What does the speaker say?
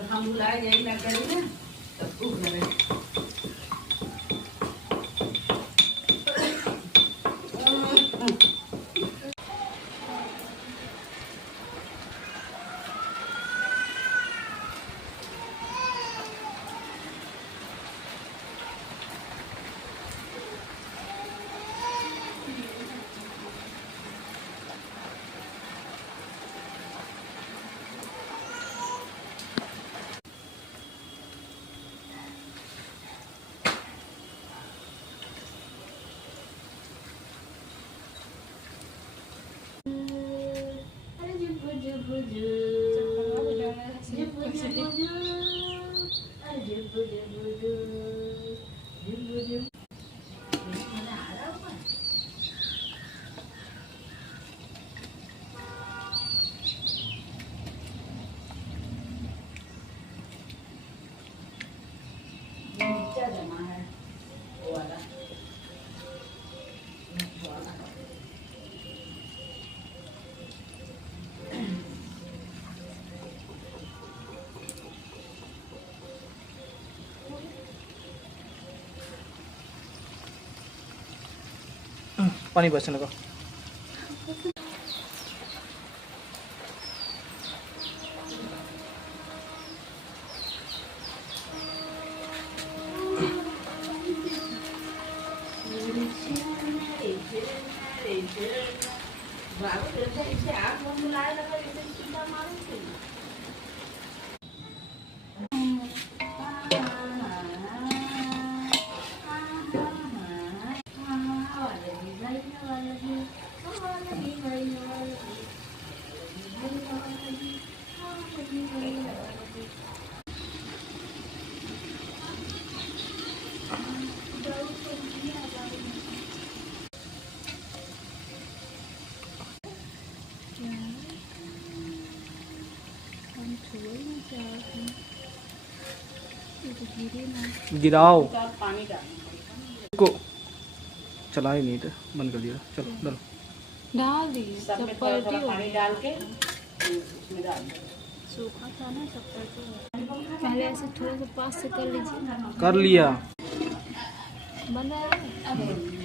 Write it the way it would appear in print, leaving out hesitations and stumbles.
जब हम बुलाए यही ना करें ना तब भूख लगे। जमा है वो वाला पानी बचने का गिराओ पानी को चला ही नहीं था, बंद कर दिया। चलो डालो, डाल दी सब पलटी हो पानी डाल के उसमें डाल दो। सूखा था ना सब पलटी हो। पहले ऐसे थोड़ा सा पास से कर लीजिए। कर लिया। बंद है।